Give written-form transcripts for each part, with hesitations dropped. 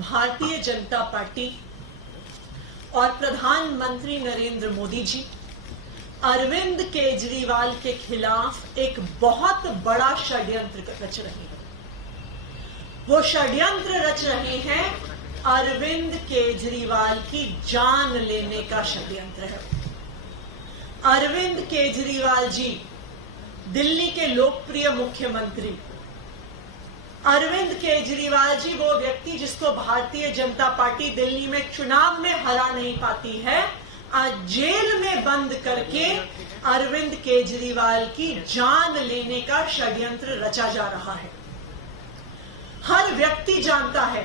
Bharatiya Janata party और प्रधानमंत्री नरेंद्र मोदी जी अरविंद केजरीवाल के खिलाफ एक बहुत बड़ा षड्यंत्र रच रहे हैं। वो षड्यंत्र रच रहे हैं अरविंद केजरीवाल की जान लेने का षड्यंत्र है। अरविंद केजरीवाल जी दिल्ली के लोकप्रिय मुख्यमंत्री, अरविंद केजरीवाल जी वो व्यक्ति जिसको भारतीय जनता पार्टी दिल्ली में चुनाव में हरा नहीं पाती है, आज जेल में बंद करके अरविंद केजरीवाल की जान लेने का षड्यंत्र रचा जा रहा है। हर व्यक्ति जानता है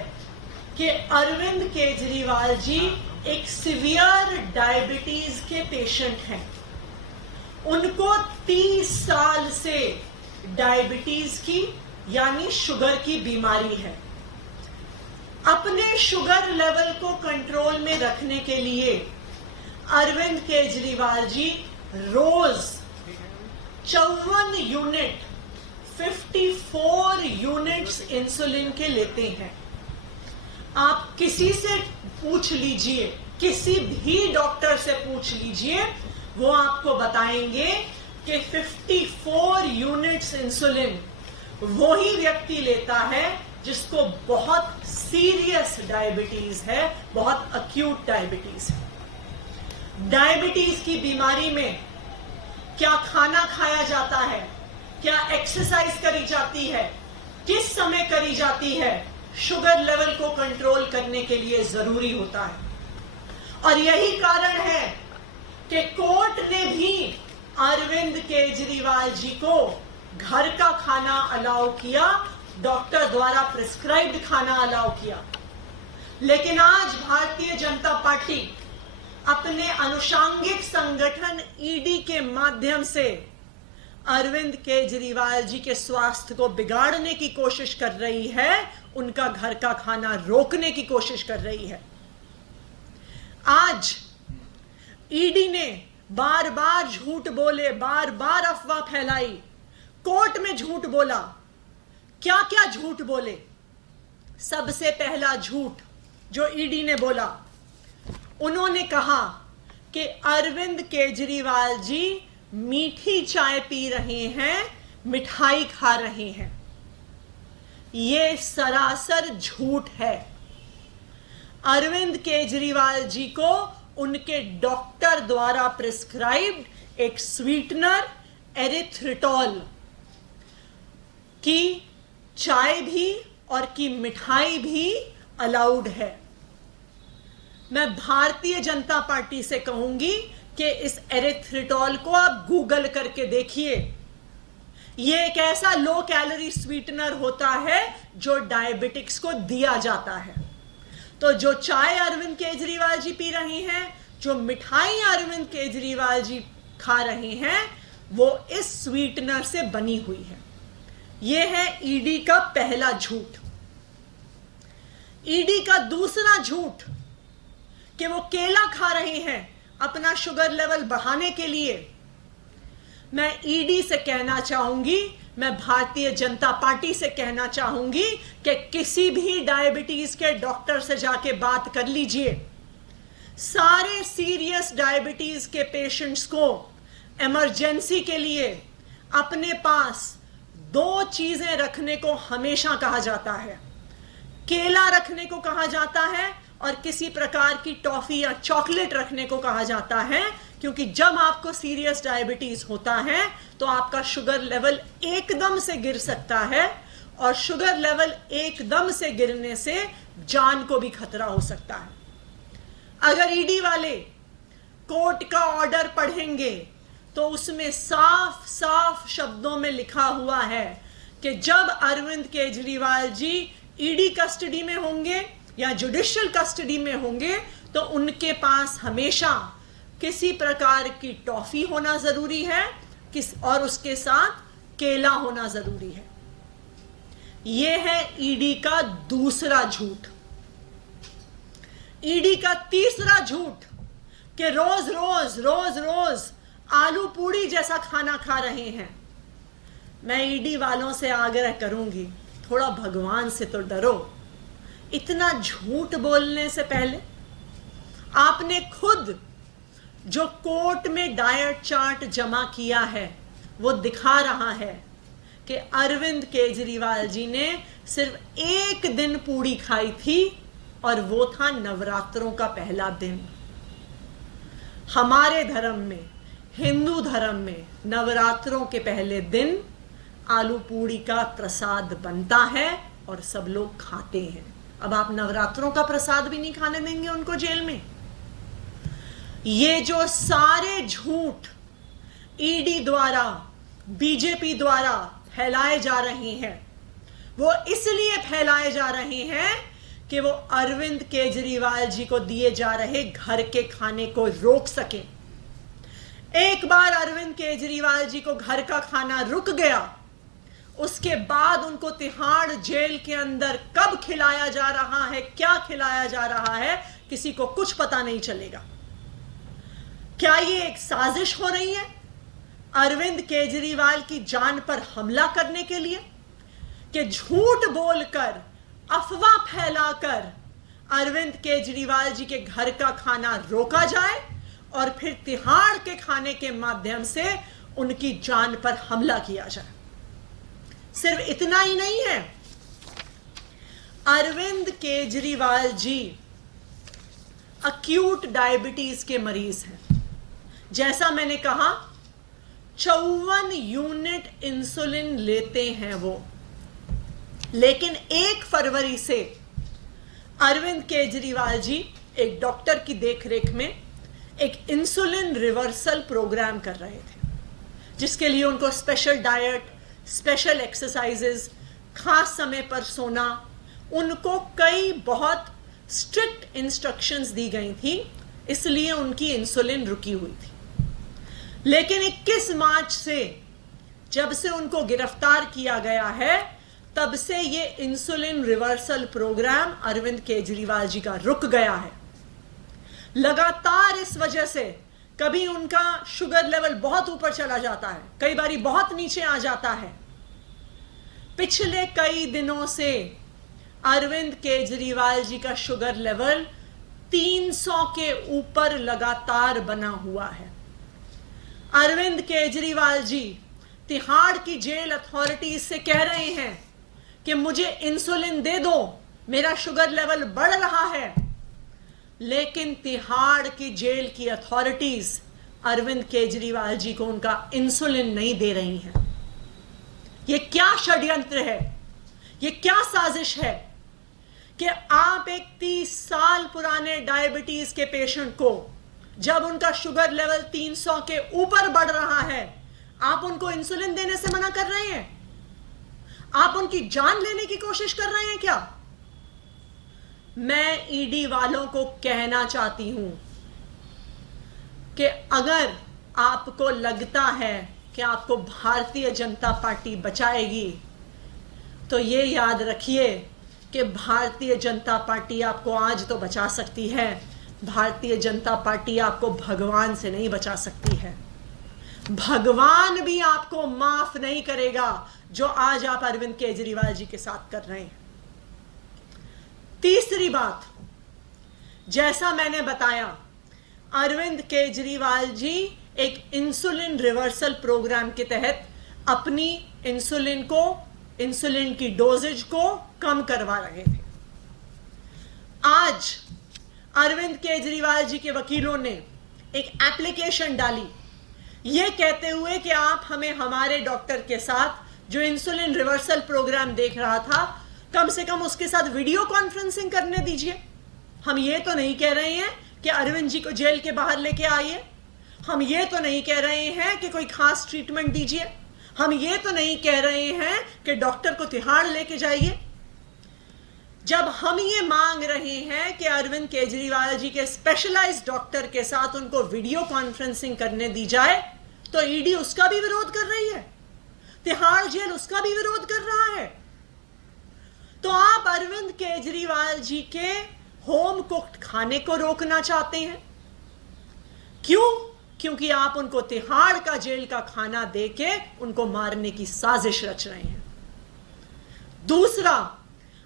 कि अरविंद केजरीवाल जी एक सीवियर डायबिटीज के पेशेंट हैं। उनको 30 साल से डायबिटीज की यानी शुगर की बीमारी है। अपने शुगर लेवल को कंट्रोल में रखने के लिए अरविंद केजरीवाल जी रोज 54 यूनिट 54 यूनिट्स इंसुलिन के लेते हैं। आप किसी से पूछ लीजिए, किसी भी डॉक्टर से पूछ लीजिए, वो आपको बताएंगे कि 54 यूनिट्स इंसुलिन वो ही व्यक्ति लेता है जिसको बहुत सीरियस डायबिटीज है, बहुत अक्यूट डायबिटीज है। डायबिटीज की बीमारी में क्या खाना खाया जाता है, क्या एक्सरसाइज करी जाती है, किस समय करी जाती है, शुगर लेवल को कंट्रोल करने के लिए जरूरी होता है। और यही कारण है कि कोर्ट ने भी अरविंद केजरीवाल जी को घर का खाना अलाउ किया, डॉक्टर द्वारा प्रिस्क्राइब्ड खाना अलाउ किया। लेकिन आज भारतीय जनता पार्टी अपने अनुषांगिक संगठन ईडी के माध्यम से अरविंद केजरीवाल जी के स्वास्थ्य को बिगाड़ने की कोशिश कर रही है, उनका घर का खाना रोकने की कोशिश कर रही है। आज ईडी ने बार बार झूठ बोले, बार बार अफवाह फैलाई, कोर्ट में झूठ बोला। क्या क्या झूठ बोले? सबसे पहला झूठ जो ईडी ने बोला, उन्होंने कहा कि अरविंद केजरीवाल जी मीठी चाय पी रहे हैं, मिठाई खा रहे हैं। यह सरासर झूठ है। अरविंद केजरीवाल जी को उनके डॉक्टर द्वारा प्रिस्क्राइब्ड एक स्वीटनर एरिथ्रिटॉल की चाय भी और की मिठाई भी अलाउड है। मैं भारतीय जनता पार्टी से कहूंगी कि इस एरिथ्रिटॉल को आप गूगल करके देखिए। यह एक ऐसा लो कैलोरी स्वीटनर होता है जो डायबिटिक्स को दिया जाता है। तो जो चाय अरविंद केजरीवाल जी पी रहे हैं, जो मिठाई अरविंद केजरीवाल जी खा रहे हैं, वो इस स्वीटनर से बनी हुई है। यह है ईडी का पहला झूठ। ईडी का दूसरा झूठ कि वो केला खा रहे हैं अपना शुगर लेवल बढ़ाने के लिए। मैं ईडी से कहना चाहूंगी, मैं भारतीय जनता पार्टी से कहना चाहूंगी कि किसी भी डायबिटीज के डॉक्टर से जाके बात कर लीजिए। सारे सीरियस डायबिटीज के पेशेंट्स को इमरजेंसी के लिए अपने पास 2 चीजें रखने को हमेशा कहा जाता है। केला रखने को कहा जाता है और किसी प्रकार की टॉफी या चॉकलेट रखने को कहा जाता है, क्योंकि जब आपको सीरियस डायबिटीज होता है तो आपका शुगर लेवल एकदम से गिर सकता है, और शुगर लेवल एकदम से गिरने से जान को भी खतरा हो सकता है। अगर ईडी वाले कोर्ट का ऑर्डर पढ़ेंगे तो उसमें साफ साफ शब्दों में लिखा हुआ है कि जब अरविंद केजरीवाल जी ईडी कस्टडी में होंगे या जुडिशियल कस्टडी में होंगे तो उनके पास हमेशा किसी प्रकार की टॉफी होना जरूरी है, और उसके साथ केला होना जरूरी है। यह है ईडी का दूसरा झूठ। ईडी का तीसरा झूठ कि रोज रोज रोज रोज आलू पूड़ी जैसा खाना खा रहे हैं। मैं ईडी वालों से आग्रह करूंगी, थोड़ा भगवान से तो डरो। इतना झूठ बोलने से पहले आपने खुद जो कोर्ट में डाइट चार्ट जमा किया है वो दिखा रहा है कि अरविंद केजरीवाल जी ने सिर्फ एक दिन पूड़ी खाई थी और वो था नवरात्रों का पहला दिन। हमारे धर्म में, हिंदू धर्म में, नवरात्रों के पहले दिन आलू पूड़ी का प्रसाद बनता है और सब लोग खाते हैं। अब आप नवरात्रों का प्रसाद भी नहीं खाने देंगे उनको जेल में? ये जो सारे झूठ ईडी द्वारा, बीजेपी द्वारा फैलाए जा रहे हैं, वो इसलिए फैलाए जा रहे हैं कि वो अरविंद केजरीवाल जी को दिए जा रहे घर के खाने को रोक सके। एक बार अरविंद केजरीवाल जी को घर का खाना रुक गया, उसके बाद उनको तिहाड़ जेल के अंदर कब खिलाया जा रहा है, क्या खिलाया जा रहा है, किसी को कुछ पता नहीं चलेगा। क्या ये एक साजिश हो रही है अरविंद केजरीवाल की जान पर हमला करने के लिए, कि झूठ बोलकर, अफवाह फैलाकर अरविंद केजरीवाल जी के घर का खाना रोका जाए और फिर तिहाड़ के खाने के माध्यम से उनकी जान पर हमला किया जाए? सिर्फ इतना ही नहीं है, अरविंद केजरीवाल जी अक्यूट डायबिटीज के मरीज हैं। जैसा मैंने कहा, 54 यूनिट इंसुलिन लेते हैं वो, लेकिन 1 फरवरी से अरविंद केजरीवाल जी एक डॉक्टर की देखरेख में एक इंसुलिन रिवर्सल प्रोग्राम कर रहे थे, जिसके लिए उनको स्पेशल डाइट, स्पेशल एक्सरसाइजेस, खास समय पर सोना, उनको कई बहुत स्ट्रिक्ट इंस्ट्रक्शंस दी गई थी, इसलिए उनकी इंसुलिन रुकी हुई थी। लेकिन 21 मार्च से, जब से उनको गिरफ्तार किया गया है, तब से ये insulin reversal program Arvind Kejriwal ji का रुक गया है। लगातार इस वजह से कभी उनका शुगर लेवल बहुत ऊपर चला जाता है, कई बारी बहुत नीचे आ जाता है। पिछले कई दिनों से अरविंद केजरीवाल जी का शुगर लेवल 300 के ऊपर लगातार बना हुआ है। अरविंद केजरीवाल जी तिहाड़ की जेल अथॉरिटीज से कह रहे हैं कि मुझे इंसुलिन दे दो, मेरा शुगर लेवल बढ़ रहा है, लेकिन तिहाड़ की जेल की अथॉरिटीज अरविंद केजरीवाल जी को उनका इंसुलिन नहीं दे रही हैं। ये क्या षड्यंत्र है, ये क्या साजिश है कि आप एक 30 साल पुराने डायबिटीज के पेशेंट को, जब उनका शुगर लेवल 300 के ऊपर बढ़ रहा है, आप उनको इंसुलिन देने से मना कर रहे हैं? आप उनकी जान लेने की कोशिश कर रहे हैं क्या? मैं ईडी वालों को कहना चाहती हूं कि अगर आपको लगता है कि आपको भारतीय जनता पार्टी बचाएगी, तो ये याद रखिए कि भारतीय जनता पार्टी आपको आज तो बचा सकती है, भारतीय जनता पार्टी आपको भगवान से नहीं बचा सकती है। भगवान भी आपको माफ नहीं करेगा जो आज आप अरविंद केजरीवाल जी के साथ कर रहे हैं। तीसरी बात, जैसा मैंने बताया, अरविंद केजरीवाल जी एक इंसुलिन रिवर्सल प्रोग्राम के तहत अपनी इंसुलिन की डोजेज को कम करवा रहे थे। आज अरविंद केजरीवाल जी के वकीलों ने एक एप्लीकेशन डाली, ये कहते हुए कि आप हमें हमारे डॉक्टर के साथ जो इंसुलिन रिवर्सल प्रोग्राम देख रहा था, कम से कम उसके साथ वीडियो कॉन्फ्रेंसिंग करने दीजिए। हम ये तो नहीं कह रहे हैं कि अरविंद जी को जेल के बाहर लेके आइए, हम ये तो नहीं कह रहे हैं कि कोई खास ट्रीटमेंट दीजिए, हम ये तो नहीं कह रहे हैं कि डॉक्टर को तिहाड़ लेके जाइए। जब हम ये मांग रहे हैं कि अरविंद केजरीवाल जी के स्पेशलाइज्ड डॉक्टर के साथ उनको वीडियो कॉन्फ्रेंसिंग करने दी जाए, तो ईडी उसका भी विरोध कर रही है, तिहाड़ जेल उसका भी विरोध कर रहा है। तो आप अरविंद केजरीवाल जी के होम कुक्ड खाने को रोकना चाहते हैं। क्यों? क्योंकि आप उनको तिहाड़ का जेल का खाना देके उनको मारने की साजिश रच रहे हैं। दूसरा,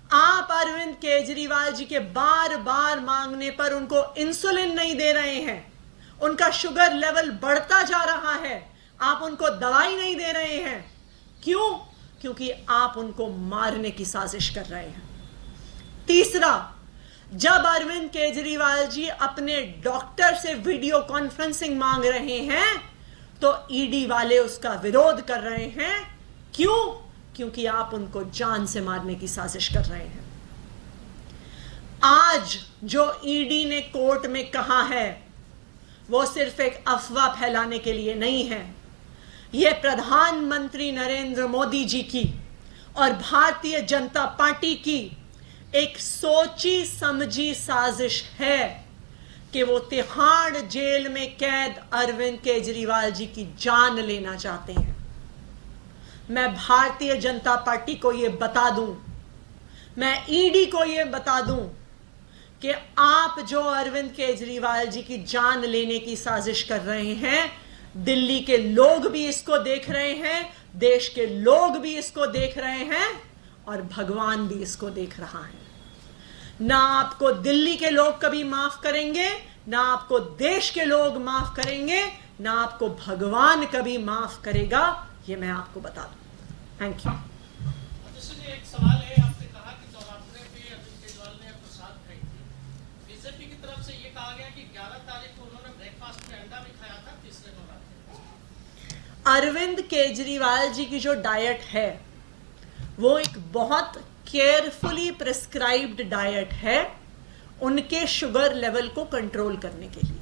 आप अरविंद केजरीवाल जी के बार बार मांगने पर उनको इंसुलिन नहीं दे रहे हैं, उनका शुगर लेवल बढ़ता जा रहा है, आप उनको दवाई नहीं दे रहे हैं। क्यों? क्योंकि आप उनको मारने की साजिश कर रहे हैं। तीसरा, जब अरविंद केजरीवाल जी अपने डॉक्टर से वीडियो कॉन्फ्रेंसिंग मांग रहे हैं तो ईडी वाले उसका विरोध कर रहे हैं। क्यों? क्योंकि आप उनको जान से मारने की साजिश कर रहे हैं। आज जो ईडी ने कोर्ट में कहा है वो सिर्फ एक अफवाह फैलाने के लिए नहीं है, यह प्रधानमंत्री नरेंद्र मोदी जी की और भारतीय जनता पार्टी की एक सोची समझी साजिश है कि वो तिहाड़ जेल में कैद अरविंद केजरीवाल जी की जान लेना चाहते हैं। मैं भारतीय जनता पार्टी को यह बता दूं, मैं ईडी को यह बता दूं कि आप जो अरविंद केजरीवाल जी की जान लेने की साजिश कर रहे हैं, दिल्ली के लोग भी इसको देख रहे हैं, देश के लोग भी इसको देख रहे हैं और भगवान भी इसको देख रहा है। ना आपको दिल्ली के लोग कभी माफ करेंगे, ना आपको देश के लोग माफ करेंगे, ना आपको भगवान कभी माफ करेगा, ये मैं आपको बता दूं। Thank you. एक सवाल है, आपने कहा कि नवरात्रे पे अरविंद केजरीवाल ने प्रसाद खाई थी। बीजेपी की तरफ से ये कहा गया कि 11 तारीख को उन्होंने ब्रेकफास्ट में अंडा भी खाया था तीसरे नवरात्रे। अरविंद केजरीवाल जी की जो डाइट है वो एक बहुत केयरफुली प्रिस्क्राइब्ड डाइट है उनके शुगर लेवल को कंट्रोल करने के लिए।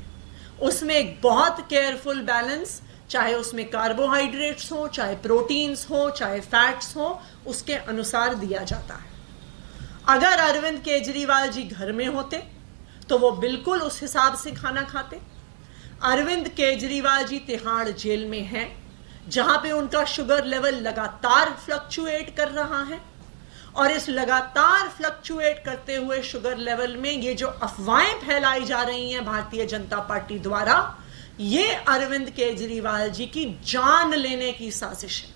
उसमें एक बहुत केयरफुल बैलेंस, चाहे उसमें कार्बोहाइड्रेट्स हो, चाहे प्रोटीन्स हो, चाहे फैट्स हो, उसके अनुसार दिया जाता है। अगर अरविंद केजरीवाल जी घर में होते तो वो बिल्कुल उस हिसाब से खाना खाते। अरविंद केजरीवाल जी तिहाड़ जेल में हैं, जहां पे उनका शुगर लेवल लगातार फ्लक्चुएट कर रहा है, और इस लगातार फ्लक्चुएट करते हुए शुगर लेवल में ये जो अफवाहें फैलाई जा रही हैं भारतीय जनता पार्टी द्वारा, ये अरविंद केजरीवाल जी की जान लेने की साजिश है।